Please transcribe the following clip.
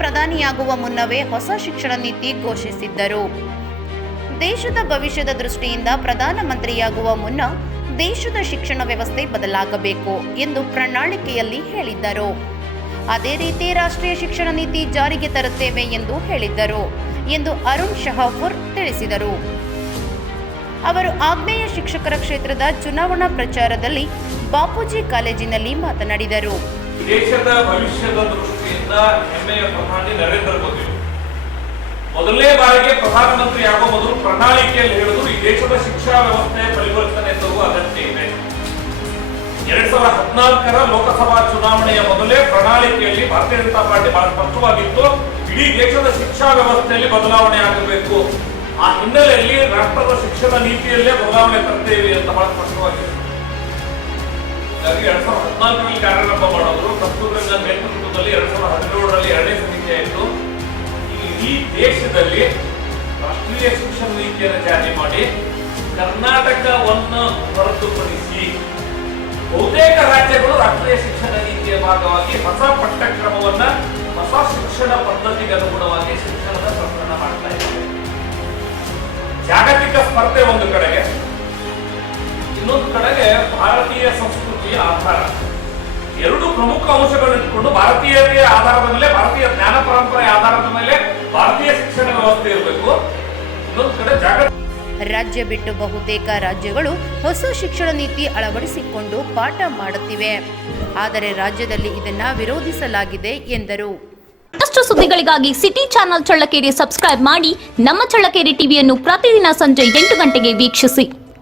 ಪ್ರಧಾನಿಯಾಗುವ ಮುನ್ನವೇ ಹೊಸ ಶಿಕ್ಷಣ ನೀತಿ ಘೋಷಿಸಿದ್ದರು. ದೇಶದ ಭವಿಷ್ಯದ ದೃಷ್ಟಿಯಿಂದ ಪ್ರಧಾನಮಂತ್ರಿಯಾಗುವ ಮುನ್ನ ದೇಶದ ಶಿಕ್ಷಣ ವ್ಯವಸ್ಥೆ ಬದಲಾಗಬೇಕು ಎಂದು ಪ್ರಣಾಳಿಕೆಯಲ್ಲಿ ಹೇಳಿದ್ದರು. ಅದೇ ರೀತಿ ರಾಷ್ಟ್ರೀಯ ಶಿಕ್ಷಣ ನೀತಿ ಜಾರಿಗೆ ತರುತ್ತೇವೆ ಎಂದು ಹೇಳಿದ್ದರು ಎಂದು ಅರುಣ್ ಶಹಾಪುರ್ ತಿಳಿಸಿದರು. ಅವರು ಆಗ್ನೇಯ ಶಿಕ್ಷಕರ ಕ್ಷೇತ್ರದ ಚುನಾವಣಾ ಪ್ರಚಾರದಲ್ಲಿ ಬಾಪೂಜಿ ಕಾಲೇಜಿನಲ್ಲಿ ಮಾತನಾಡಿದರು. ದೇಶದ ಭವಿಷ್ಯದ ದೃಷ್ಟಿಯಿಂದ ಹೆಮ್ಮೆಯ ಪ್ರಧಾನಿ ನರೇಂದ್ರ ಮೋದಿ ಮೊದಲನೇ ಬಾರಿಗೆ ಪ್ರಧಾನಮಂತ್ರಿ ಆಗುವ ಮೊದಲು ಪ್ರಣಾಳಿಕೆಯಲ್ಲಿ ಹೇಳಿದ್ರು ಈ ದೇಶದ ಶಿಕ್ಷಣ ವ್ಯವಸ್ಥೆ ಪರಿವರ್ತನೆ ತರುವ ಅಗತ್ಯ ಇದೆ. 2014ರ ಲೋಕಸಭಾ ಚುನಾವಣೆಯ ಮೊದಲೇ ಪ್ರಣಾಳಿಕೆಯಲ್ಲಿ ಭಾರತೀಯ ಜನತಾ ಪಾರ್ಟಿ ಬಹಳ ಸ್ಪಷ್ಟವಾಗಿತ್ತು, ಇಡೀ ದೇಶದ ಶಿಕ್ಷಣ ವ್ಯವಸ್ಥೆಯಲ್ಲಿ ಬದಲಾವಣೆ ಆಗಬೇಕು. ಆ ಹಿನ್ನೆಲೆಯಲ್ಲಿ ರಾಷ್ಟ್ರದ ಶಿಕ್ಷಣ ನೀತಿಯಲ್ಲೇ ಬದಲಾವಣೆ ತರ್ತೇವೆ ಅಂತ ಬಹಳ ಸ್ಪಷ್ಟವಾಗಿದೆ. 2014ರಲ್ಲಿ ಕಾರ್ಯಾರಂಭ ಮಾಡೋದು, ಕಸ್ತೂರಿ ರಂಗನ್ ನೇತೃತ್ವದಲ್ಲಿ 2017ರಲ್ಲಿ ಎರಡನೇ ಸಮಿತಿ ಆಯಿತು. ಈ ದೇಶದಲ್ಲಿ ರಾಷ್ಟ್ರೀಯ ಶಿಕ್ಷಣ ನೀತಿಯನ್ನು ಜಾರಿ ಮಾಡಿ ಕರ್ನಾಟಕವನ್ನು ಹೊರತುಪಡಿಸಿ ಬಹುತೇಕ ರಾಜ್ಯಗಳು ರಾಷ್ಟ್ರೀಯ ಶಿಕ್ಷಣ ನೀತಿಯ ಭಾಗವಾಗಿ ಹೊಸ ಪಠ್ಯಕ್ರಮವನ್ನ ಹೊಸ ಶಿಕ್ಷಣ ಪದ್ಧತಿಗೆ ಅನುಗುಣವಾಗಿ ಶಿಕ್ಷಣದ ಪ್ರಸರಣ ಮಾಡ್ತಾ ಇದ್ದಾರೆ. ಜಾಗತಿಕ ಸ್ಪರ್ಧೆ ಒಂದು ಕಡೆಗೆ, ಇನ್ನೊಂದು ಕಡೆಗೆ ಭಾರತೀಯ ಸಂಸ್ಕೃತಿಯ ಆಧಾರ, ಎರಡು ಪ್ರಮುಖ ಅಂಶಗಳನ್ನು ಇಟ್ಟುಕೊಂಡು ಭಾರತೀಯತೆಯ ಆಧಾರದ ಮೇಲೆ, ಭಾರತೀಯ ಜ್ಞಾನ ಪರಂಪರೆಯ ಆಧಾರದ ಮೇಲೆ ಭಾರತೀಯ ಶಿಕ್ಷಣ ವ್ಯವಸ್ಥೆ ಇರಬೇಕು. ಇನ್ನೊಂದು ಕಡೆ ರಾಜ್ಯ ಬಿಟ್ಟು ಬಹುತೇಕ ರಾಜ್ಯಗಳು ಹೊಸ ಶಿಕ್ಷಣ ನೀತಿ ಅಳವಡಿಸಿಕೊಂಡು ಪಾಠ ಮಾಡುತ್ತಿವೆ. ಆದರೆ ರಾಜ್ಯದಲ್ಲಿ ಇದನ್ನ ವಿರೋಧಿಸಲಾಗಿದೆ ಎಂದರು. ಮತ್ತಷ್ಟು ಸುದ್ದಿಗಳಿಗಾಗಿ ಸಿಟಿ ಚಾನೆಲ್ ಚಳ್ಳಕೆರೆ ಸಬ್ಸ್ಕ್ರೈಬ್ ಮಾಡಿ. ನಮ್ಮ ಚಳ್ಳಕೆರೆ ಟಿವಿಯನ್ನು ಪ್ರತಿದಿನ ಸಂಜೆ 8 ಗಂಟೆಗೆ ವೀಕ್ಷಿಸಿ.